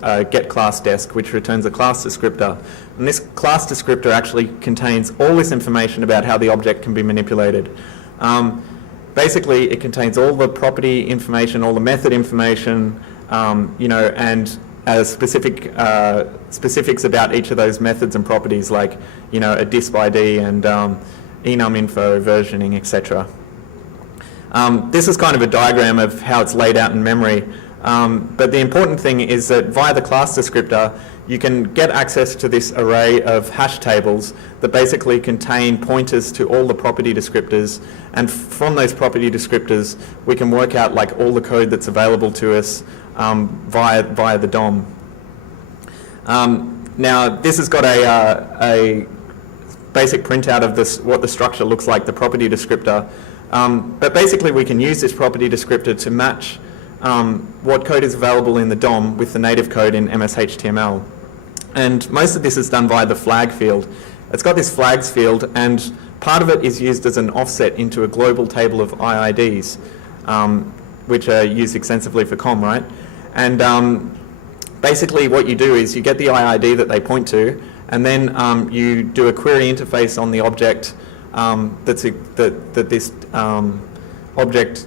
get class desc, which returns a class descriptor. And this class descriptor actually contains all this information about how the object can be manipulated. Basically, it contains all the property information, all the method information, and specifics about each of those methods and properties, like a disp ID and enum info, versioning, etc. This is kind of a diagram of how it's laid out in memory. But the important thing is that via the class descriptor, you can get access to this array of hash tables that basically contain pointers to all the property descriptors, and from those property descriptors we can work out like all the code that's available to us via the DOM. Now this has got a basic printout of what the structure looks like, the property descriptor. But basically we can use this property descriptor to match what code is available in the DOM with the native code in MS-HTML. And most of this is done via the flag field. It's got this flags field, and part of it is used as an offset into a global table of IIDs, which are used extensively for COM, right? And basically what you do is you get the IID that they point to, and then you do a query interface on the object the object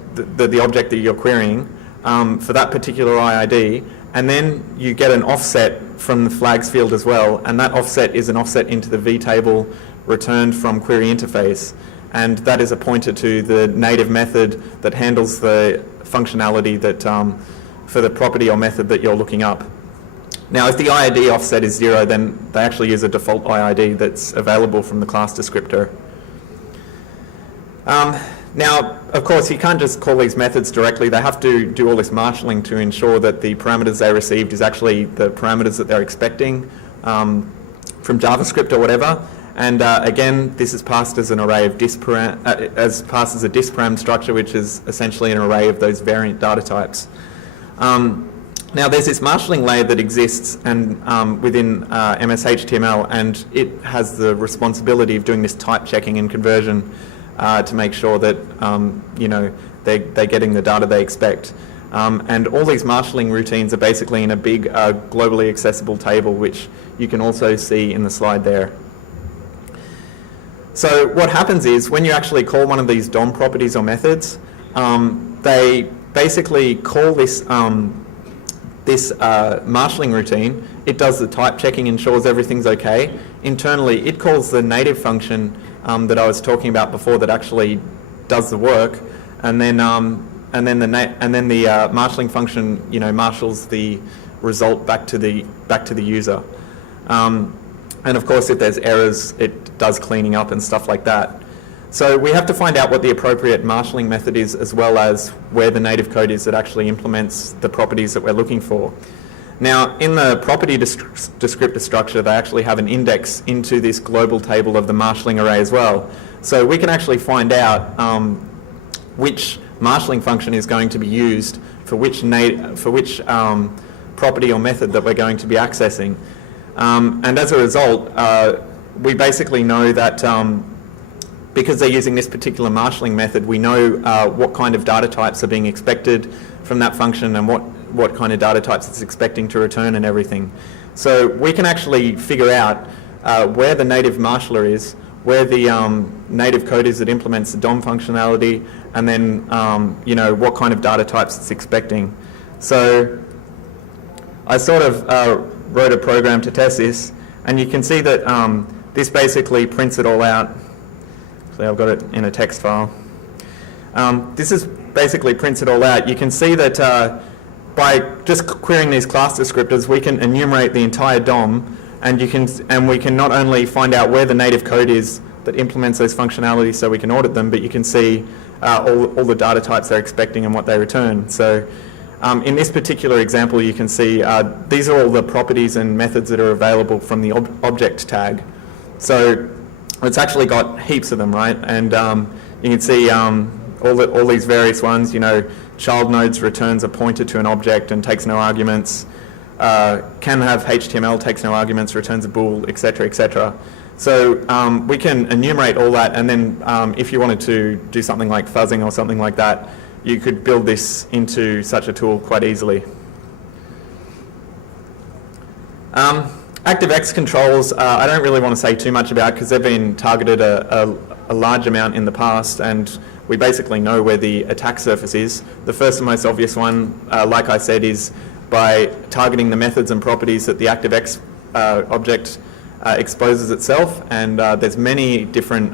that you're querying for that particular IID, and then you get an offset from the flags field as well, and that offset is an offset into the vtable returned from query interface, and that is a pointer to the native method that handles the functionality that for the property or method that you're looking up. Now if the IID offset is 0, then they actually use a default IID that's available from the class descriptor. Now, of course, you can't just call these methods directly. They have to do all this marshalling to ensure that the parameters they received is actually the parameters that they're expecting from JavaScript or whatever. And again, this is passed as an array of passed as a disparam structure, which is essentially an array of those variant data types. Now, there's this marshalling layer that exists and within MS-HTML, and it has the responsibility of doing this type checking and conversion to make sure that they're getting the data they expect. And all these marshalling routines are basically in a big globally accessible table, which you can also see in the slide there. So what happens is when you actually call one of these DOM properties or methods, they basically call this marshalling routine. It does the type checking, ensures everything's okay. Internally, it calls the native function that I was talking about before that actually does the work, and then the marshalling function marshals the result back to the user. And of course, if there's errors, it does cleaning up and stuff like that. So we have to find out what the appropriate marshalling method is, as well as where the native code is that actually implements the properties that we're looking for. Now, in the property descriptor structure, they actually have an index into this global table of the marshalling array as well. So we can actually find out which marshalling function is going to be used for which property or method that we're going to be accessing. And as a result, we basically know that because they're using this particular marshalling method, we know what kind of data types are being expected from that function and what kind of data types it's expecting to return and everything. So we can actually figure out where the native marshaller is, where the native code is that implements the DOM functionality, and then what kind of data types it's expecting. So I sort of wrote a program to test this, and you can see that this basically prints it all out. So I've got it in a text file. This is basically prints it all out. You can see that by just querying these class descriptors, we can enumerate the entire DOM, and we can not only find out where the native code is that implements those functionalities so we can audit them, but you can see all the data types they're expecting and what they return. So in this particular example, you can see these are all the properties and methods that are available from the object tag. So it's actually got heaps of them, right? And you can see all these various ones. Child nodes returns a pointer to an object and takes no arguments. Can have HTML, takes no arguments, returns a bool, etc., etc. So we can enumerate all that, and then if you wanted to do something like fuzzing or something like that, you could build this into such a tool quite easily. ActiveX Controls, I don't really want to say too much about because they've been targeted a large amount in the past, and we basically know where the attack surface is. The first and most obvious one, like I said, is by targeting the methods and properties that the ActiveX object exposes itself, and there's many different,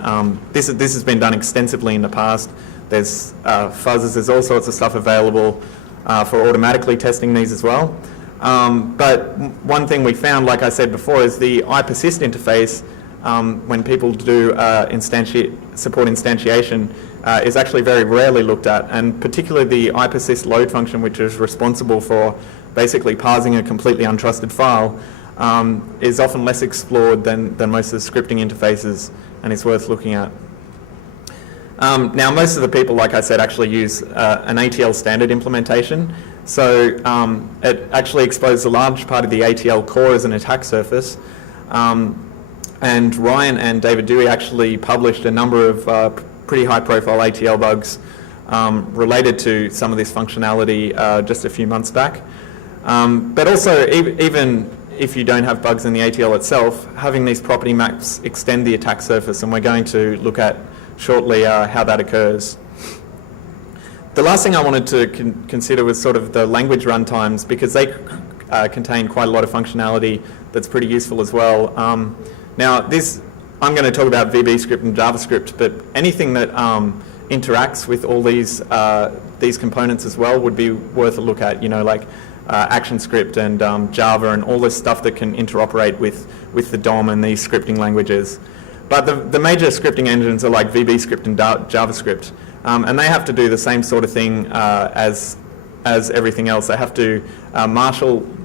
this has been done extensively in the past. There's fuzzes, there's all sorts of stuff available for automatically testing these as well. But one thing we found, like I said before, is the persist interface, when people do support instantiation, is actually very rarely looked at, and particularly the persist load function, which is responsible for basically parsing a completely untrusted file, is often less explored than most of the scripting interfaces, and is worth looking at. Now, most of the people, like I said, actually use an ATL standard implementation. So it actually exposes a large part of the ATL core as an attack surface. And Ryan and David Dewey actually published a number of pretty high-profile ATL bugs related to some of this functionality just a few months back. But also, even if you don't have bugs in the ATL itself, having these property maps extend the attack surface, and we're going to look at shortly how that occurs. The last thing I wanted to consider was sort of the language runtimes, because they contain quite a lot of functionality that's pretty useful as well. Now, I'm going to talk about VBScript and JavaScript, but anything that interacts with all these components as well would be worth a look at, like ActionScript and Java and all this stuff that can interoperate with the DOM and these scripting languages. But the major scripting engines are like VBScript and JavaScript, and they have to do the same sort of thing as everything else. They have to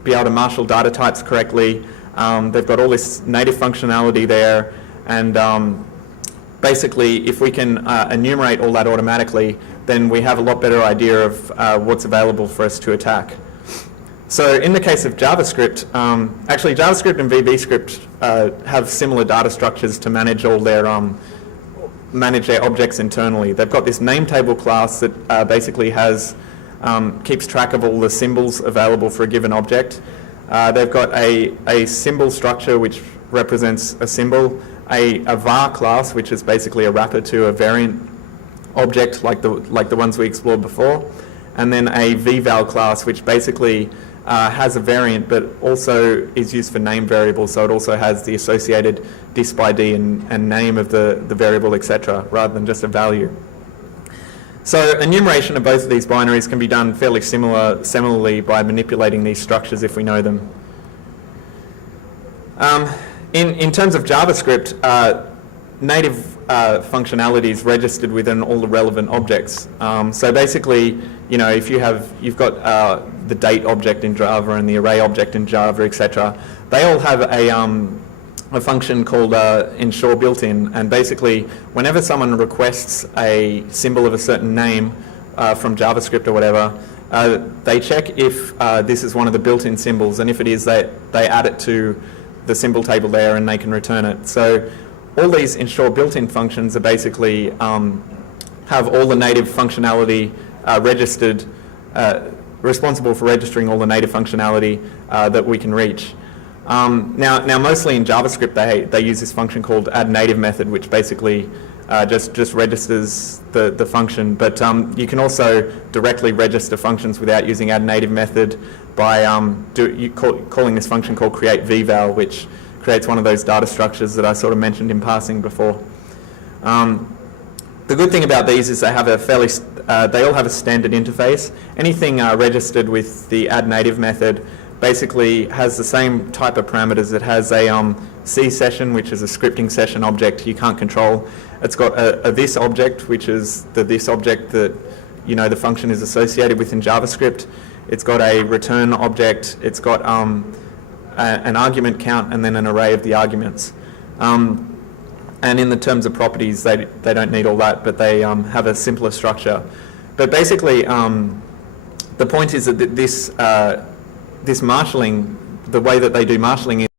be able to marshal data types correctly. They've got all this native functionality there, and basically, if we can enumerate all that automatically, then we have a lot better idea of what's available for us to attack. So in the case of JavaScript, actually JavaScript and VBScript have similar data structures to manage all their objects internally. They've got this name table class that basically keeps track of all the symbols available for a given object. They've got a symbol structure which represents a symbol, a var class, which is basically a wrapper to a variant object like the ones we explored before, and then a vval class, which basically has a variant but also is used for name variables, so it also has the associated disp ID and name of the variable, etc., rather than just a value. So enumeration of both of these binaries can be done fairly similarly by manipulating these structures if we know them. In terms of JavaScript, native functionality is registered within all the relevant objects. So basically, if you've got the date object in Java and the array object in Java, etc., they all have a function called ensure built-in, and basically whenever someone requests a symbol of a certain name from JavaScript or whatever, they check if this is one of the built-in symbols, and if it is, they add it to the symbol table there and they can return it. So all these ensure built-in functions are basically have all the native functionality registered, responsible for registering all the native functionality that we can reach. Now mostly in JavaScript they use this function called addNative method, which basically just registers the function, but you can also directly register functions without using addNative method by calling this function called createVval, which creates one of those data structures that I sort of mentioned in passing before. The good thing about these is they have they all have a standard interface. Anything registered with the addNative method basically has the same type of parameters. It has a C session, which is a scripting session object you can't control. It's got a this object, which is the this object that the function is associated with in JavaScript. It's got a return object. It's got an argument count and then an array of the arguments. And in the terms of properties, they don't need all that, but they have a simpler structure. But basically, the point is that this marshalling, the way that they do marshalling